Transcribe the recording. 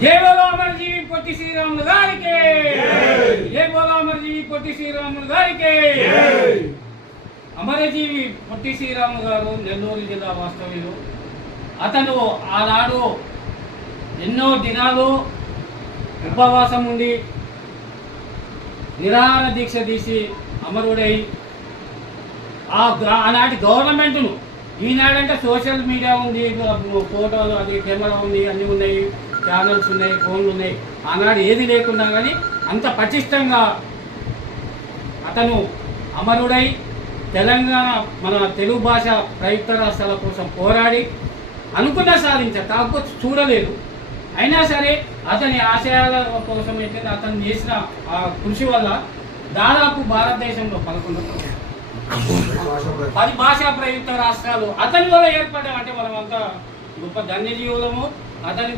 జై బోలో అమరజీవి పొట్టి శ్రీరాములు గారికి, జై బోలో అమరజీవి పొట్టి శ్రీరాములు గారికి. అమరజీవి పొట్టి శ్రీరాములు గారు నెల్లూరు జిల్లా వాస్తవ్యులు. అతను ఆనాడు ఎన్నో దినాలు ఉపవాసం ఉండి నిరాహార దీక్ష తీసి అమరుడై ఆనాటి గవర్నమెంట్ను, ఈనాడంటే సోషల్ మీడియా ఉంది, ఫోటోలు అది కెమెరా ఉంది, అన్నీ ఉన్నాయి, ఛానల్స్ ఉన్నాయి, ఫోన్లు ఉన్నాయి. ఆనాడు ఏది లేకున్నా కానీ అంత పటిష్టంగా అతను అమరుడై తెలంగాణ మన తెలుగు భాష ప్రయుక్త రాష్ట్రాల కోసం పోరాడి అనుకున్న సాధించారు. కాకపోతే చూడలేదు. అయినా సరే అతని ఆశయాల కోసం అయితే అతను చేసిన ఆ కృషి వల్ల దాదాపు భారతదేశంలో 10 భాషా ప్రయుక్త రాష్ట్రాలు అతని వల్ల ఏర్పడ్డామంటే మనమంతా గొప్ప ధన్యజీవులము. అతని